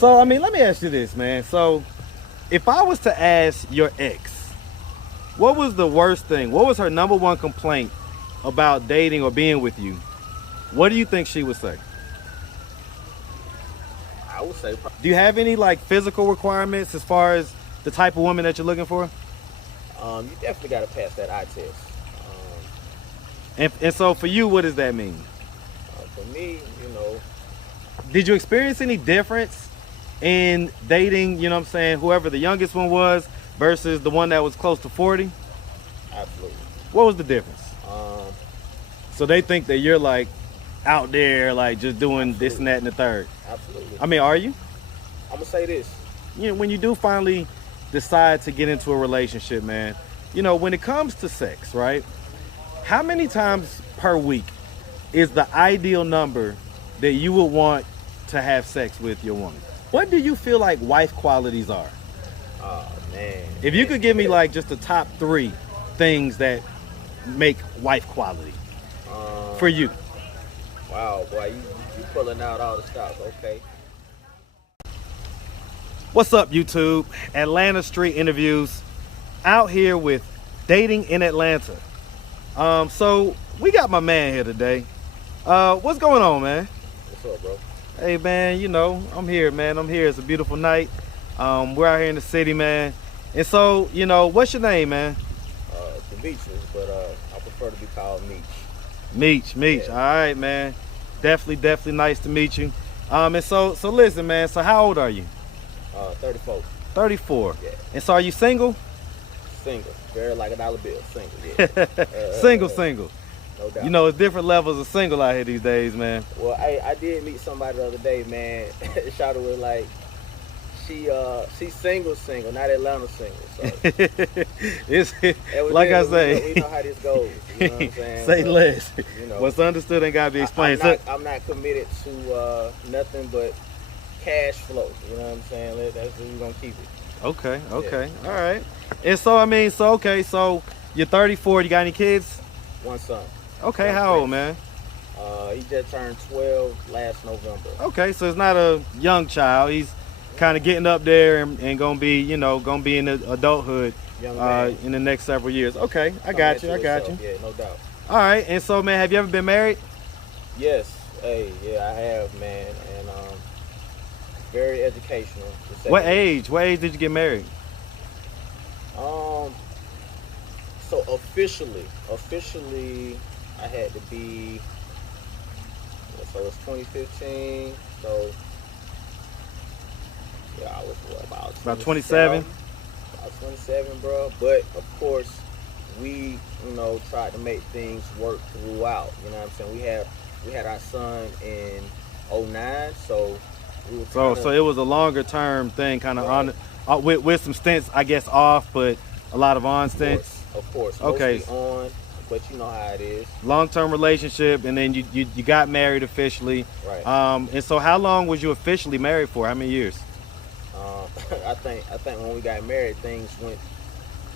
So, I mean, let me ask you this, man. So, if I was to ask your ex, what was the worst thing? What was her number one complaint about dating or being with you? What do you think she would say? I would say, Do you have any like physical requirements as far as the type of woman that you're looking for? you definitely got to pass that eye test. And so for you, what does that mean? For me, Did you experience any difference in dating, you know what I'm saying, whoever the youngest one was versus the one that was close to 40? absolutely. What was the difference? Um, So they think that you're like out there, like just doing this and that and the third. absolutely. I mean, are you? I'm gonna say this. When you do finally decide to get into a relationship, man, when it comes to sex, right? How many times per week is the ideal number that you would want to have sex with your woman? What do you feel like wife qualities are? Oh man. If you could give me like just the top 3 things that make wife quality for you. Wow, boy, you pulling out all the stops. Okay. What's up, YouTube? Atlanta Street Interviews, out here with dating in Atlanta. So we got my man here today. What's going on, man? What's up, bro? Hey, man, I'm here, man. I'm here. It's a beautiful night. We're out here in the city, man. And so, what's your name, man? Demetrius, but I prefer to be called Meech. Meech. Yeah. All right, man. Definitely nice to meet you. And so listen, man. So how old are you? 34. 34. Yeah. And so are you single? Single. Very like a dollar bill. Single, yeah. Single. No doubt. It's different levels of single out here these days, man. Well, I did meet somebody the other day, man. Shawty was like, she's single, not Atlanta single. So It's like I say. we know how this goes. You know what I'm saying? Say but, less. What's understood ain't gotta be explained. I'm not committed to nothing but cash flow. You know what I'm saying? That's where we're gonna keep it. Okay. Yeah. All right. And so so you're 34. You got any kids? One son. Okay, One how old, prince. man? He just turned 12 last November. Okay, so it's not a young child. He's kind of getting up there and gonna be in the adulthood in the next several years. Okay, I got you. Yeah, no doubt. All right, and so, man, have you ever been married? Yes. Hey, yeah, I have, man, and very educational. What age did you get married? So officially, I had to be. So it's 2015. So yeah, I was about 27. About 27, bro. But of course, we tried to make things work throughout. You know what I'm saying? We had our son in 09, so we were So it was a longer term thing, kind of right. on with some stints, I guess, off, but a lot of on stints. Of course. Okay. Mostly on, but you know how it is. Long-term relationship, and then you got married officially. Right. And so how long was you officially married for? How many years? I think when we got married, things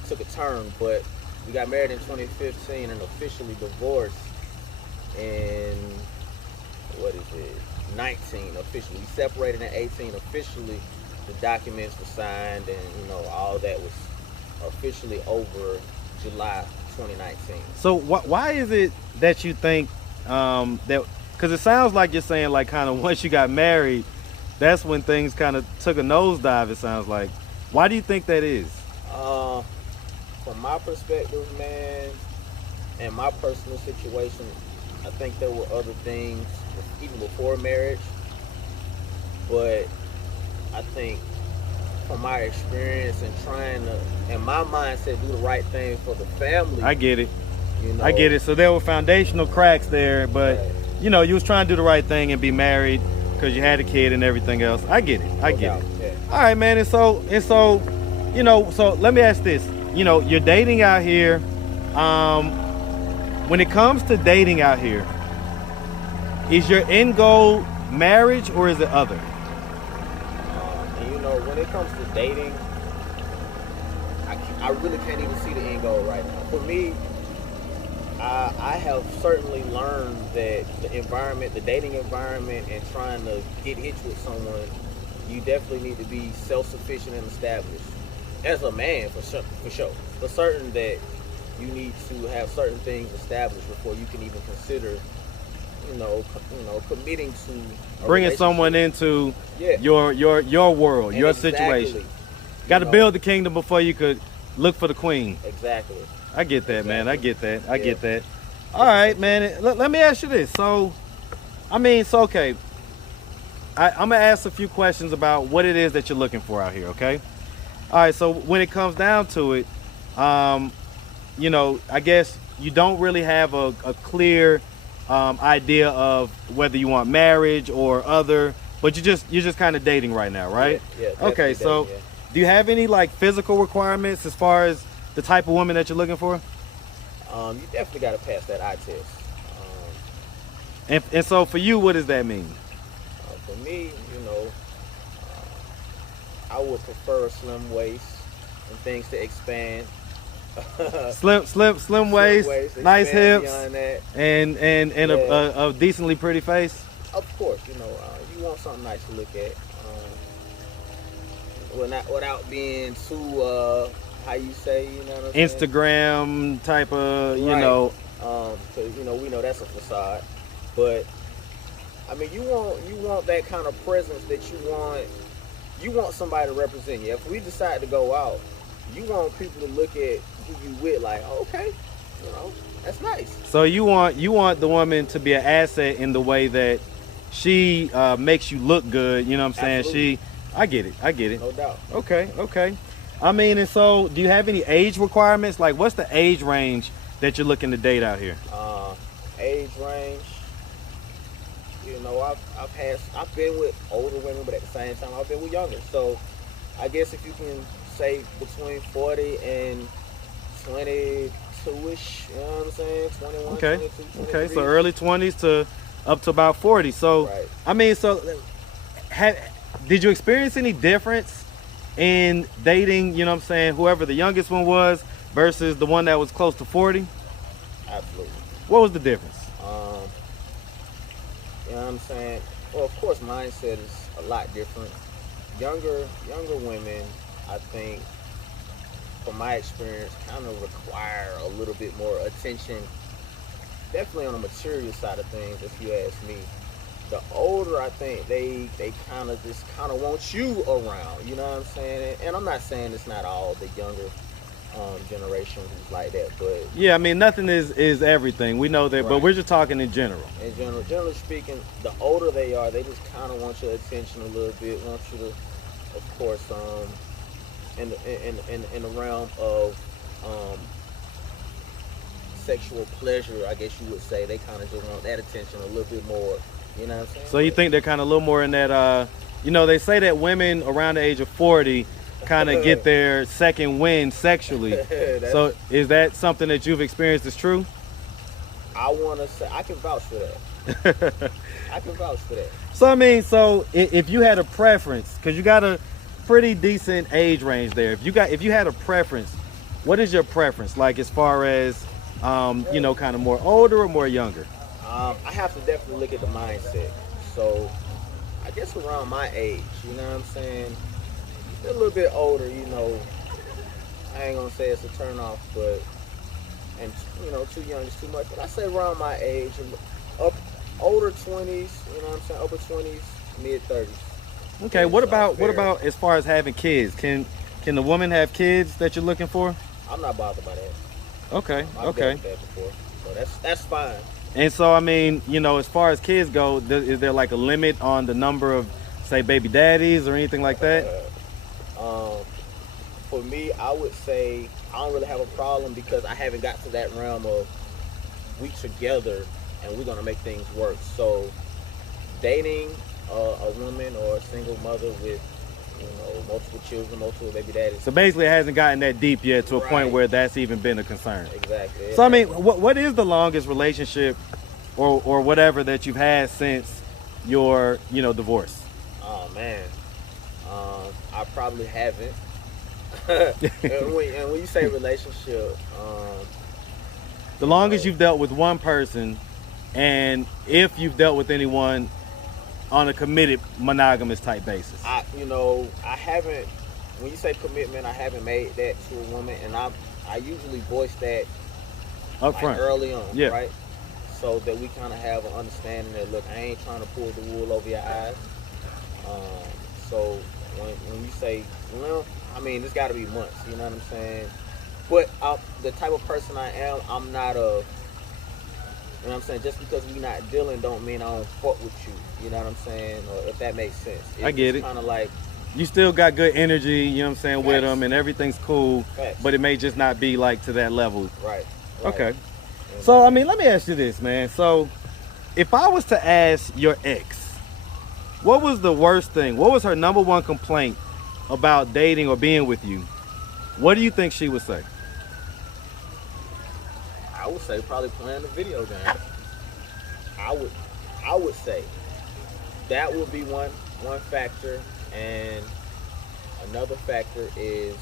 took a turn, but we got married in 2015 and officially divorced in 19 officially. We separated in 18 officially. The documents were signed, and all that was officially over July 2019. So why is it that you think that? Because it sounds like you're saying like kind of once you got married, that's when things kind of took a nosedive. It sounds like. Why do you think that is? From my perspective, man, and my personal situation, I think there were other things even before marriage, but I think from my experience and trying to, in my mindset, do the right thing for the family. I get it. I get it. So there were foundational cracks there, but right. You was trying to do the right thing and be married because you had a kid and everything else. I get it. I get it. Yeah. All right, man. And so so let me ask this. You're dating out here. When it comes to dating out here, is your end goal marriage or is it other? And when it comes to dating, I really can't even see the end goal right now. For me, I have certainly learned that the dating environment, and trying to get hitched with someone, you definitely need to be self-sufficient and established as a man for sure. For certain that you need to have certain things established before you can even consider, committing to a Bringing relationship. someone into Yeah. your world, And your exactly, situation. Got to build the kingdom before you could look for the queen. Exactly. I get that, man. I get that. I Yeah. get that. All right, man. Let me ask you this. So, okay. I'm gonna ask a few questions about what it is that you're looking for out here. Okay. All right. So when it comes down to it, I guess you don't really have a clear idea of whether you want marriage or other, but you're just kind of dating right now, right? Yeah. Okay. So, dating, yeah. do you have any like physical requirements as far as the type of woman that you're looking for? You definitely got to pass that eye test. And so for you, what does that mean? For me, I would prefer a slim waist and things to expand. Slim waist, nice hips, that. and a decently pretty face. Of course, you want something nice to look at. Without being too, how you say, what I'm saying? Instagram type of, Right. Because we know that's a facade, but I mean, you want that kind of presence that you want somebody to represent you. If we decide to go out, you want people to look at who you with like, oh, okay, that's nice. So you want the woman to be an asset in the way that she makes you look good. You know what I'm saying? Absolutely. I get it. No doubt. Okay. I mean, and so do you have any age requirements? Like, what's the age range that you're looking to date out here? Age range. I've been with older women, but at the same time, I've been with younger. So, I guess if you can say between 40 and 22-ish, you know what I'm saying? 21, Okay. 22, 23. Okay, so early 20s to up to about 40. So, Right. I mean, so did you experience any difference in dating, you know what I'm saying, whoever the youngest one was versus the one that was close to 40? Absolutely. What was the difference? You know what I'm saying? Well, of course, mindset is a lot different. Younger women, I think, from my experience, kind of require a little bit more attention. Definitely on the material side of things, if you ask me. The older, I think, they kind of want you around. You know what I'm saying? And I'm not saying it's not all the younger generation who's like that, but Yeah, I mean, nothing is everything. We know that, but Right. we're just talking in general. generally speaking, the older they are, they just kind of want your attention a little bit. Want you to, of course, in the realm of sexual pleasure, I guess you would say, they kind of just want that attention a little bit more. You know what I'm saying? So you think they're kind of a little more in that, they say that women around the age of 40 kind of get their second wind sexually. So is that something that you've experienced is true? I want to say I can vouch for that. I can vouch for that. So I mean, if you had a preference, because you got a pretty decent age range there. If you had a preference, what is your preference like as far as kind of more older or more younger? I have to definitely look at the mindset. So I guess around my age, you know what I'm saying? A little bit older, I ain't gonna say it's a turn off, but too young is too much. But I say around my age, older 20s, you know what I'm saying? Upper 20s, mid 30s. Okay, what about as far as having kids? Can the woman have kids that you're looking for? I'm not bothered by that. Okay. I've dealt with that before, so that's fine. And so I mean, as far as kids go, is there like a limit on the number of, say, baby daddies or anything like that? For me, I would say I don't really have a problem because I haven't got to that realm of we together and we're gonna make things work. So dating a woman or a single mother with multiple children, multiple baby daddies. So basically, it hasn't gotten that deep yet to a point Right. where that's even been a concern. Exactly. So I mean, what is the longest relationship or whatever that you've had since your divorce? Oh man, I probably haven't. and when you say relationship, The longest you've dealt with one person, and if you've dealt with anyone on a committed monogamous type basis? I haven't. When you say commitment, I haven't made that to a woman, and I usually voice that Up like front. early on, Yeah. right? So that we kind of have an understanding that, look, I ain't trying to pull the wool over your eyes. Um, so when you say, well, I mean, it's got to be months. You know what I'm saying? But the type of person I am, I'm not a. You know what I'm saying? Just because we not dealing don't mean I don't fuck with you. You know what I'm saying? Or if that makes sense. I get it. Kind of like You still got good energy, you know what I'm saying, with Facts. them, and everything's cool, Facts. but it may just not be like to that level. right. Okay. And So, I mean, let me ask you this, man. So, if I was to ask your ex, what was the worst thing? What was her number one complaint about dating or being with you? What do you think she would say? I would say probably playing the video game. I would say that would be one factor, and another factor is,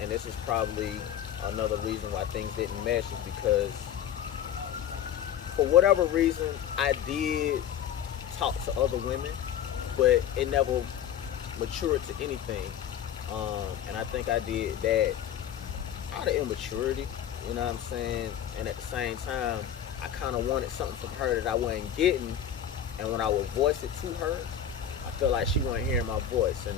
and this is probably another reason why things didn't mesh, is because for whatever reason I did talk to other women, but it never matured to anything. And I think I did that out of immaturity, you know what I'm saying? And at the same time, I kind of wanted something from her that I wasn't getting. And when I would voice it to her, I feel like she wasn't hearing my voice. And,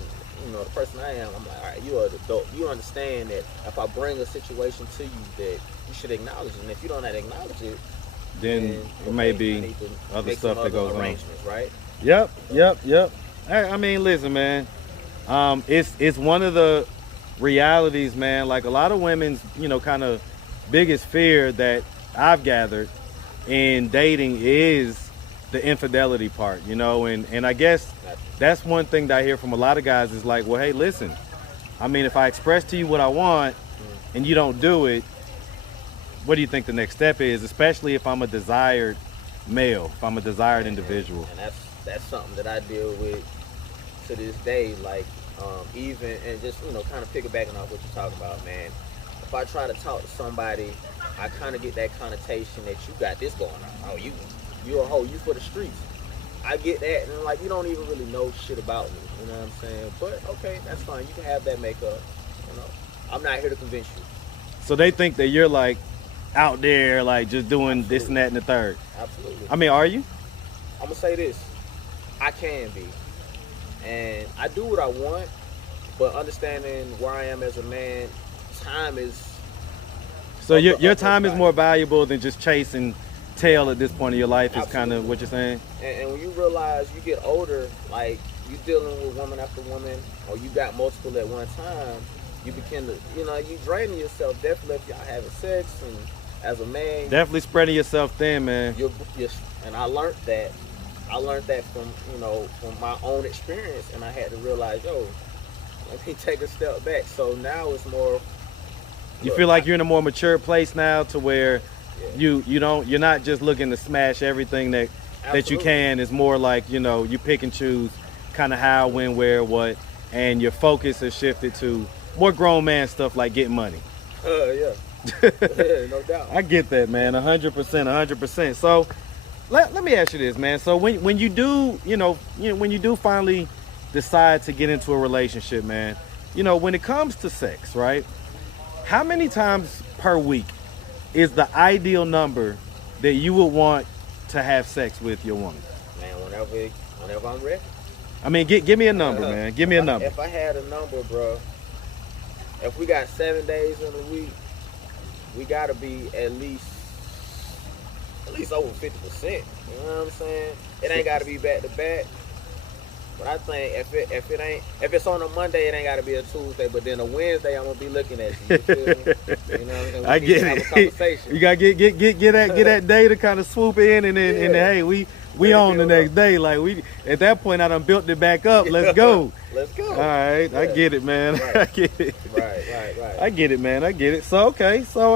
the person I am, I'm like, all right, you are the adult. You understand that if I bring a situation to you, that you should acknowledge it. And if you don't acknowledge it, Then it may be other stuff that goes on. Arrangements, right? Yep. I mean, listen, man. It's one of the realities, man. Like a lot of women's, kind of biggest fear that I've gathered in dating is the infidelity part, and I guess that's one thing that I hear from a lot of guys is like, well, hey, listen, I mean, if I express to you what I want and you don't do it, what do you think the next step is, especially if I'm a desired male, if I'm a desired individual? And that's something that I deal with to this day. Like, even, and just, kind of piggybacking off what you're talking about, man. If I try to talk to somebody, I kind of get that connotation that you got this going on. Oh, you a hoe, you for the streets. I get that, and like, you don't even really know shit about me, you know what I'm saying? But okay, that's fine. You can have that makeup, I'm not here to convince you. So they think that you're like out there, like just doing Absolutely. this and that and the third. Absolutely. I mean, are you? I'm gonna say this: I can be, and I do what I want, but understanding where I am as a man, time is. So your time is more valuable than just chasing tail at this point of your life. Is kind of Absolutely. what you're saying. And when you realize you get older, like you dealing with woman after woman, or you got multiple at one time, you begin to, you draining yourself. Definitely if y'all having sex, and as a man, Definitely spreading yourself thin, man. you're and I learned that. I learned that from from my own experience, and I had to realize, yo, let me take a step back. So now it's more. You feel like you're in a more mature place now, to where Yeah. you're not just looking to smash everything that you Absolutely. can. It's more like you pick and choose kind of how, when, where, what, and your focus has shifted to more grown man stuff like getting money. Yeah. Yeah, no doubt. I get that, man. 100%. So let me ask you this, man. So when you do, when you do finally decide to get into a relationship, man, when it comes to sex, right? How many times per week is the ideal number that you would want to have sex with your woman? Man, whenever I'm ready. I mean, give me a number, man. Give me a number. If I had a number, bro, if we got 7 days in a week, we gotta be at least over 50%. You know what I'm saying? It ain't gotta be back to back. But I think if it's on a Monday, it ain't gotta be a Tuesday. But then a Wednesday, I'm gonna be looking at you. You feel me? You know what I'm saying? I get have a it. conversation. You gotta get that day to kind of swoop in, and then and hey, we on the next day. Like at that point, I done built it back up. Let's go. Let's go. All right, Yeah. I get it, man. Right. I get it. Right. I get it, man. I get it. So okay. So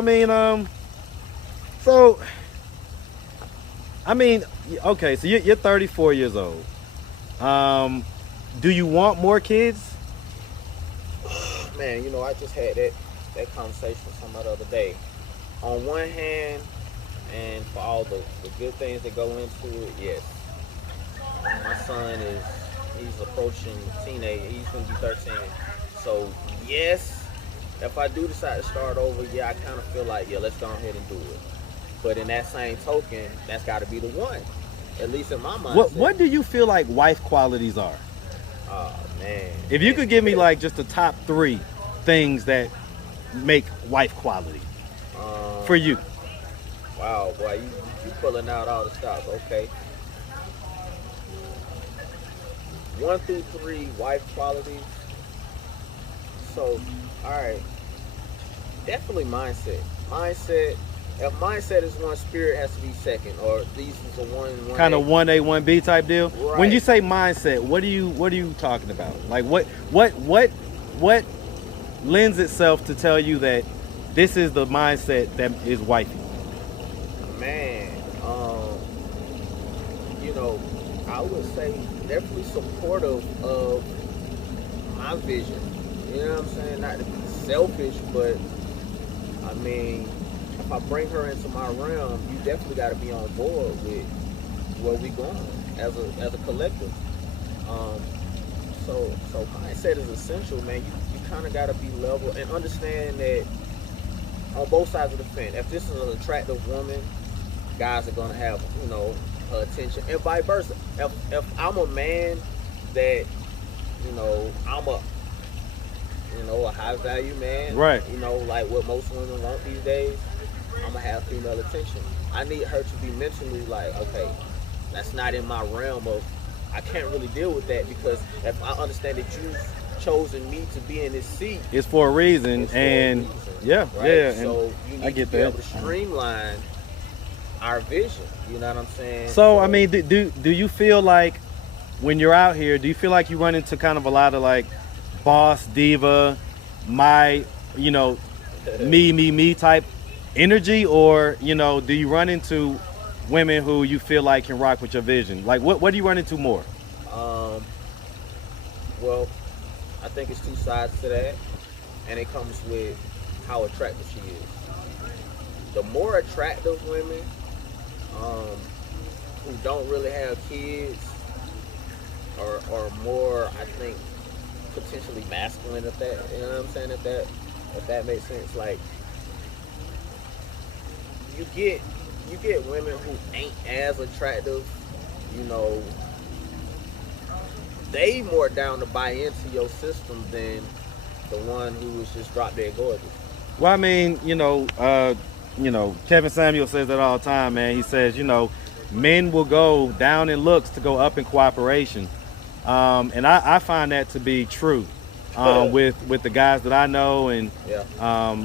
I mean, okay. So you're 34 years old. Do you want more kids? Man, I just had that conversation with somebody the other day. On one hand, and for all the good things that go into it, yes. My son he's approaching teenage. He's gonna be 13. So yes, if I do decide to start over, yeah, I kind of feel like, yeah, let's go ahead and do it. But in that same token, that's got to be the one, at least in my mindset. What do you feel like wife qualities are? Oh man! If you could give me like just the top 3 things that make wife quality for you. Wow, boy, you pulling out all the stops. Okay, 1 through 3 wife qualities. So, all right, definitely mindset. Mindset. If mindset is one, spirit has to be second, or these is a one. Kind of 1A 1B type deal. Right. When you say mindset, what are you talking about? Like what lends itself to tell you that this is the mindset that is wifey? Man, you know, I would say definitely supportive of my vision. You know what I'm saying? Not to be selfish, but I mean, if I bring her into my realm, you definitely got to be on board with where we going as a collective. So mindset is essential, man. You kind of got to be level and understand that on both sides of the fence. If this is an attractive woman, guys are gonna have, you know, her attention, and vice versa. If I'm a man that, you know, I'm a high value man, right? You know, like what most women want these days, I'm gonna have female attention. I need her to be mentally like, okay, that's not in my realm of, I can't really deal with that, because if I understand that you've chosen me to be in this seat, it's for a reason, yeah, right? Yeah. So you need to be able to streamline our vision. You know what I'm saying? So I mean, do you feel like when you're out here, do you feel like you run into kind of a lot of like boss diva, you know, me type energy, or you know, do you run into women who you feel like can rock with your vision? Like what do you run into more? Well, I think it's 2 sides to that, and it comes with how attractive she is. The more attractive women who don't really have kids are more, I think, potentially masculine, if that, you know what I'm saying, if that makes sense. Like, you get women who ain't as attractive, you know, they more down to buy into your system than the one who is just drop dead gorgeous. Well, I mean, you know, Kevin Samuel says that all the time, man. He says, you know, men will go down in looks to go up in cooperation, and I find that to be true with the guys that I know, and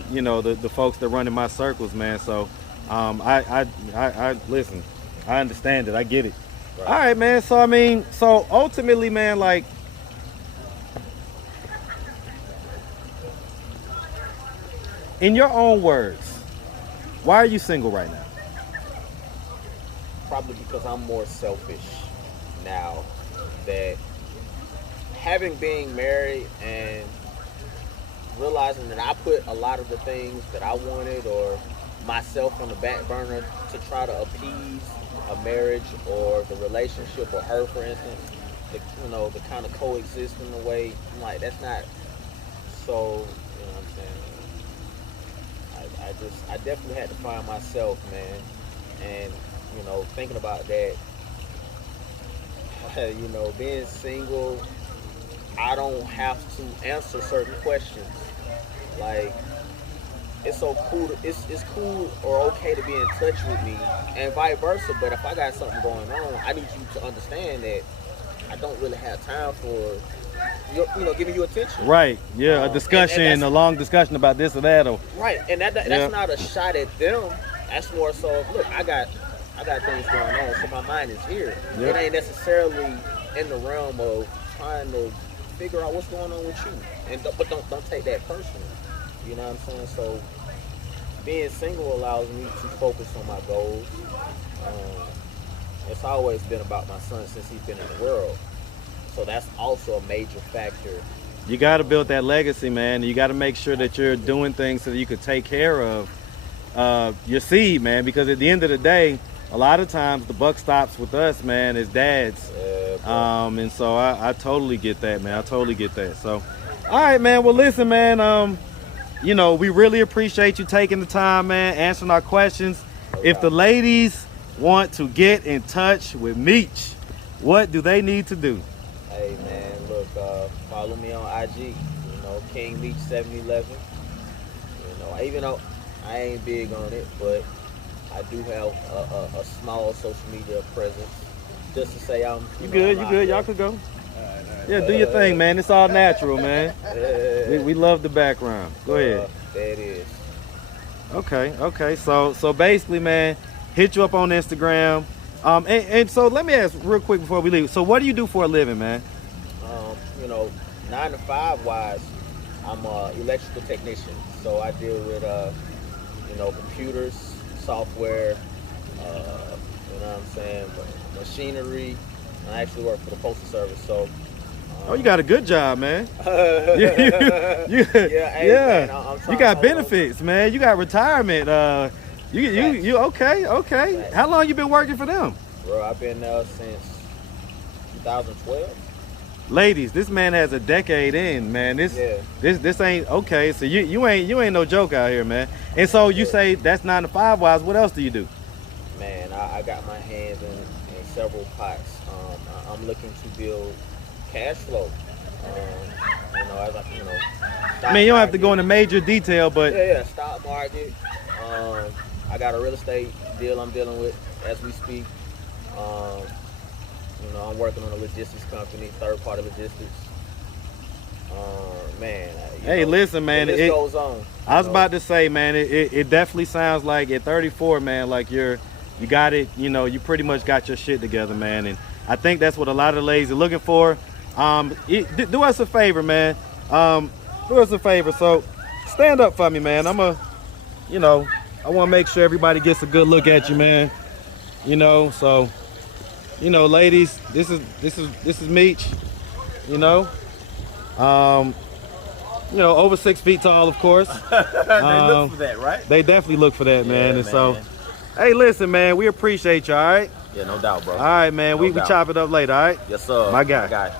you know, the folks that run in my circles, man. So I listen, I understand it, I get it. Right. All right, man. So I mean, so ultimately, man, like, in your own words, why are you single right now? Probably because I'm more selfish now, that having been married and realizing that I put a lot of the things that I wanted or myself on the back burner to try to appease a marriage or the relationship, or her, for instance, the kind of coexist in a way. I'm like, that's not so, you know what I'm saying? I definitely had to find myself, man. And, you know, thinking about that, you know, being single, I don't have to answer certain questions. Like, it's so cool. It's cool or okay to be in touch with me, and vice versa. But if I got something going on, I need you to understand that I don't really have time for giving you attention. Right. Yeah. A discussion, a long discussion about this or that, or right. And that's not a shot at them. That's more so, look, I got things going on, so my mind is here. Yep. It ain't necessarily in the realm of trying to figure out what's going on with you, but don't take that personal. You know what I'm saying? So being single allows me to focus on my goals. It's always been about my son since he's been in the world. So that's also a major factor. You got to build that legacy, man. You got to make sure that you're doing things so that you could take care of your seed, man. Because at the end of the day, a lot of times the buck stops with us, man, as dads. Yeah, bro. And so I totally get that, man. I totally get that. So, all right, man. Well, listen, man. You know, we really appreciate you taking the time, man, answering our questions. If the ladies want to get in touch with Meech, what do they need to do? Hey, man, look, follow me on IG, you know, kingmeech711. You know, even though I ain't big on it, but I do have a small social media presence. Just to say I'm You good? You good? Y'all could go. Yeah, do your thing, man. It's all natural, man. We love the background. Go ahead. There it is. Okay. So basically, man, hit you up on Instagram. And so let me ask real quick before we leave. So what do you do for a living, man? You know, 9 to 5 wise, I'm a electrical technician. So I deal with you know, computers, software, you know what I'm saying, machinery. I actually work for the Postal Service, so. Oh, you got a good job, man. Yeah, yeah. Man, I'm you got benefits, man. You got retirement. You okay? Right. How long you been working for them? Bro, I've been there since 2012. Ladies, this man has a decade in, man. This ain't okay. So you ain't no joke out here, man. And so you say that's 9 to 5 wise. What else do you do? Man, I got my hands in several pots. I'm looking to build cash flow. You know, as you know. I mean, you don't have to go into major detail, but yeah, stock market. I got a real estate deal I'm dealing with as we speak. You know, I'm working on a logistics company, third-party logistics. Man. Hey, listen, man. It goes on. I was about to say, man, it definitely sounds like at 34, man, like you got it. You know, you pretty much got your shit together, man. And I think that's what a lot of the ladies are looking for. Do us a favor, man. Do us a favor. So stand up for me, man. You know, I want to make sure everybody gets a good look at you, man. You know, so, you know, ladies, this is Meech. You know, over 6 feet tall, of course. They look for that, right? They definitely look for that, man. Yeah, And so, hey, listen, man, we appreciate you, all right? Yeah, no doubt, bro. All right, man. We chop it up later, all right? Yes, sir. My guy.